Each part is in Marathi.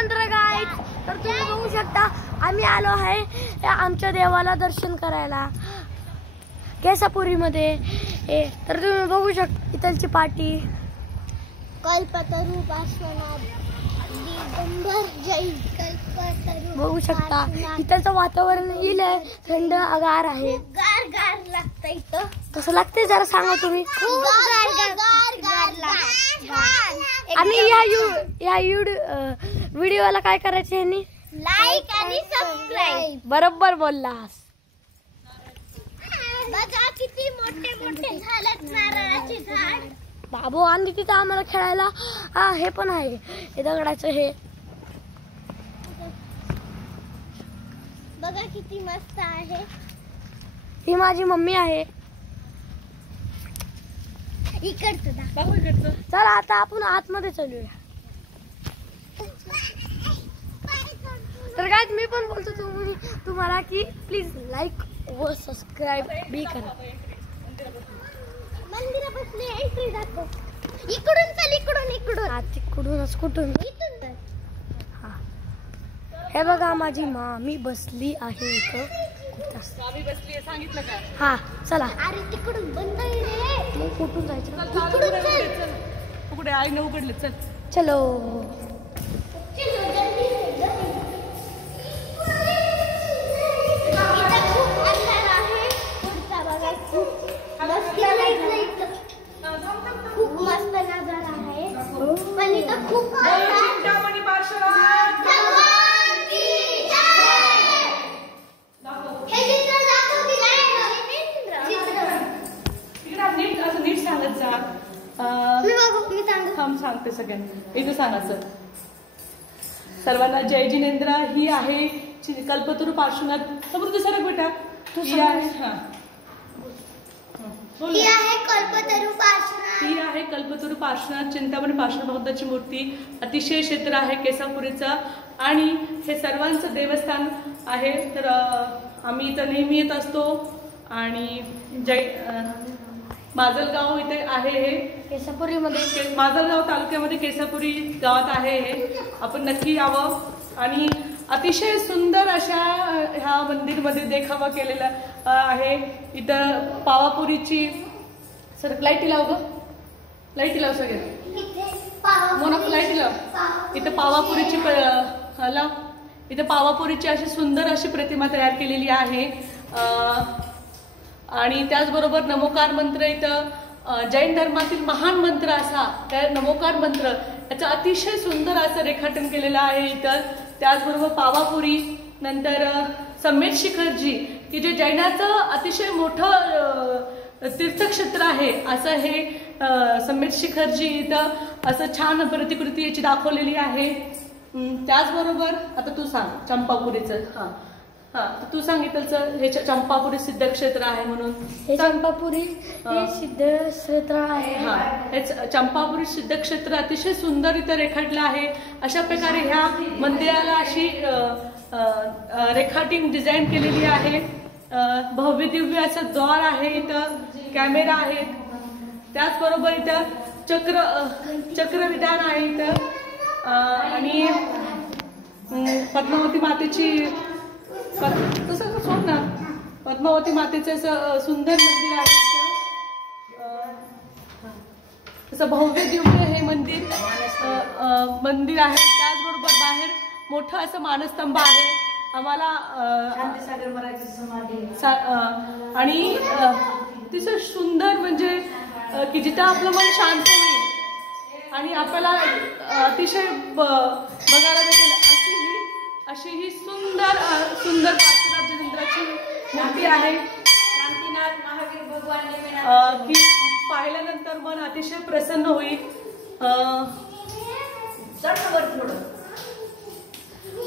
नंतर गाईज तर तुम्ही बघू शकता आम्ही आलो आहे आमच्या देवाला दर्शन करायला केसापुरीमध्ये. तर तुम्ही बघू शकता इथलची पाटी कल्पतरू पार्श्वनाथ दिगंबर जैन कल्पतरू बघू शकता. इथलचं वातावरण येईल थंड आगार आहे. गार गार लागतं इथं. कसं लागतंय जरा सांगा तुम्ही. खूप गार गार लागतं. आणि या व्हिडिओला काय करायचं यांनी लाईक आणि सबस्क्राईब. बरोबर बोललास. बघा किती मोठे मोठे झालेत नारळाचे झाड. बाबू आणि तिथं आम्हाला खेळायला हे पण आहे हे दगडाचं हे. बघा किती मस्त आहे. ही माझी मम्मी आहे. इकडचं चला आता आपण आतमध्ये चलूया. तर काय मी पण बोलतो तुम्हाला की प्लीज लाईक व सबस्क्राईब बी करा. मंदिरापासून एंट्री जातो. इकडून चल इकडून तिकडूनच कुठून इथून. हा हे बघा माझी मामी बसली आहे इथं. मामी बसली आहे सांगितलं का. हा चला. अरे तिकडून बंद आहे रे. मग कुठून जायचं. इकडून चल. उघडे आईने उघडले. चल चलो. खूप मस्त नजारा आहे पण इथं खूप नीट सांगत जा. सांगते सगळ्यांना इथं सांगायचं. सर्वांना जय जिनेंद्र. ही आहे कल्पतरू पार्श्वनाथ. समृद्ध सरक बेटा. ही आहे कल्पतरू पार्श्वनाथ चिंतामणी पार्श्वनाथाची मूर्ती. अतिशय क्षेत्र आहे केसापुरीचं आणि हे सर्वांचं देवस्थान आहे. तर आम्ही इथं नेहमी येत असतो. आणि माजलगाव इथे आहे हे केसापुरीमध्ये. माजलगाव तालुक्यामध्ये केसापुरी गावात आहे हे. आपण नक्की यावं. आणि अतिशय सुंदर अशा ह्या मंदिरमध्ये देखावा केलेला आहे. इथं पावापुरीची सर लाईटी लाव ग. लाईटी लाव सगळ्या मोनक लाईटी लाव. इथं पावापुरीची लाव. इथं पावापुरीची अशी सुंदर अशी प्रतिमा तयार केलेली आहे. आणि त्याचबरोबर नमोकार मंत्र इथं जैन धर्मातील महान मंत्र असा त्या नमोकार मंत्र याचं अतिशय सुंदर असं रेखाटन केलेलं आहे इथं. त्याचबरोबर पावापुरी नंतर सम्मेद शिखरजी की जे जैनाचं अतिशय मोठं तीर्थक्षेत्र आहे असं हे सम्मेद शिखरजी इथं असं छान प्रतिकृती याची दाखवलेली आहे. त्याचबरोबर आता तू सांग चंपापुरीचं. हा तू सांगितलं हे चंपापुरी सिद्ध क्षेत्र आहे म्हणून. हे चंपापुरी सिद्ध क्षेत्र आहे. हा हे चंपापुरी सिद्ध क्षेत्र अतिशय सुंदर इथं रेखाटलं आहे. अशा प्रकारे ह्या मंदिराला अशी रेखाटिंग डिझाईन केलेली आहे. भव्य दिव्य असं द्वार आहे. इथं कॅमेरा आहेत. त्याचबरोबर इथं चक्रविधान आहे इथं. आणि पद्मावती मातेची तसं सोड ना. पद्मावती मातेचं असं सुंदर मंदिर आहे. तसं भव्य दिव्य हे मंदिर आहे. त्याचबरोबर बाहेर मोठं असं मानस्तंभ आहे. आम्हाला आणि तिचं सुंदर म्हणजे की जिथं आपलं मन शांत होईल आणि आपल्याला अतिशय बघायला भेटेल अशी ही सुंदर पार्श्वनाथ जिनेंद्राची मूर्ती आहे. शांतीनाथ महावीर भगवान की पाहिल्यानंतर मन अतिशय प्रसन्न होईल.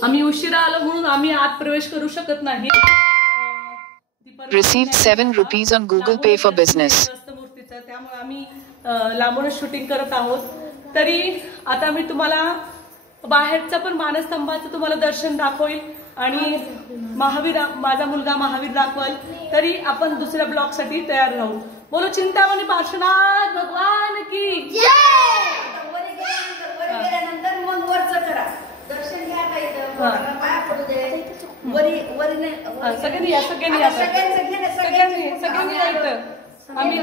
आम्ही उशिरा आलो म्हणून आम्ही आत प्रवेश करू शकत नाही. Received 7 rupees on Google Pay for business. मूर्तीचं त्यामुळे आम्ही लांबूनच शूटिंग करत आहोत. तरी आता मी तुम्हाला बाहेरचं पण मानस्तंभाचं तुम्हाला दर्शन दाखवेल आणि महावीर माझा मुलगा महावीर दाखवाल. तरी आपण दुसऱ्या ब्लॉग साठी तयार राहू. बोलो चिंतामणी पार्श्वनाथ भगवान की जय. मग वरचं करा दर्शन. सगळ्यांनी या सगळ्यांनी यायचं आम्ही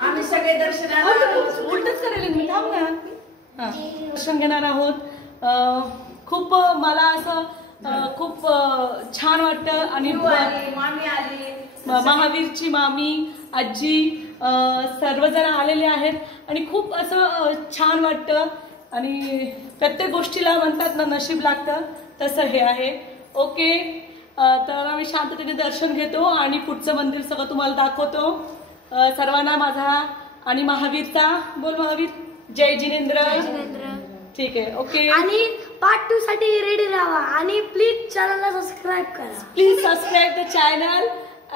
आम्ही सगळे दर्शनाला उलटच करेल मी थांब ना. दर्शन घेणार आहोत. खूप मला असं खूप छान वाटतं आणि मामी आली, महावीरची मामी आजी सर्वजण आलेले आहेत आणि खूप असं छान वाटतं आणि प्रत्येक गोष्टीला म्हणतात ना नशीब लागतं तसं हे आहे. ओके, तर आम्ही शांततेने दर्शन घेतो आणि पुढचं मंदिर सगळं तुम्हाला दाखवतो. सर्वांना माझा आणि महावीरचा बोल महावीर जय जिनेंद्र. ठीक आहे. ओके, आणि पार्ट 2 साठी रेडी राहा आणि प्लीज चॅनलला सबस्क्राईब करा. Please subscribe the channel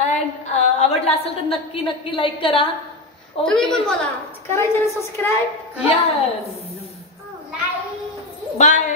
and आवडला असेल तर नक्की नक्की लाईक करा. तुम्ही पण बोला करायचं ना सबस्क्राईब. Yes, bye.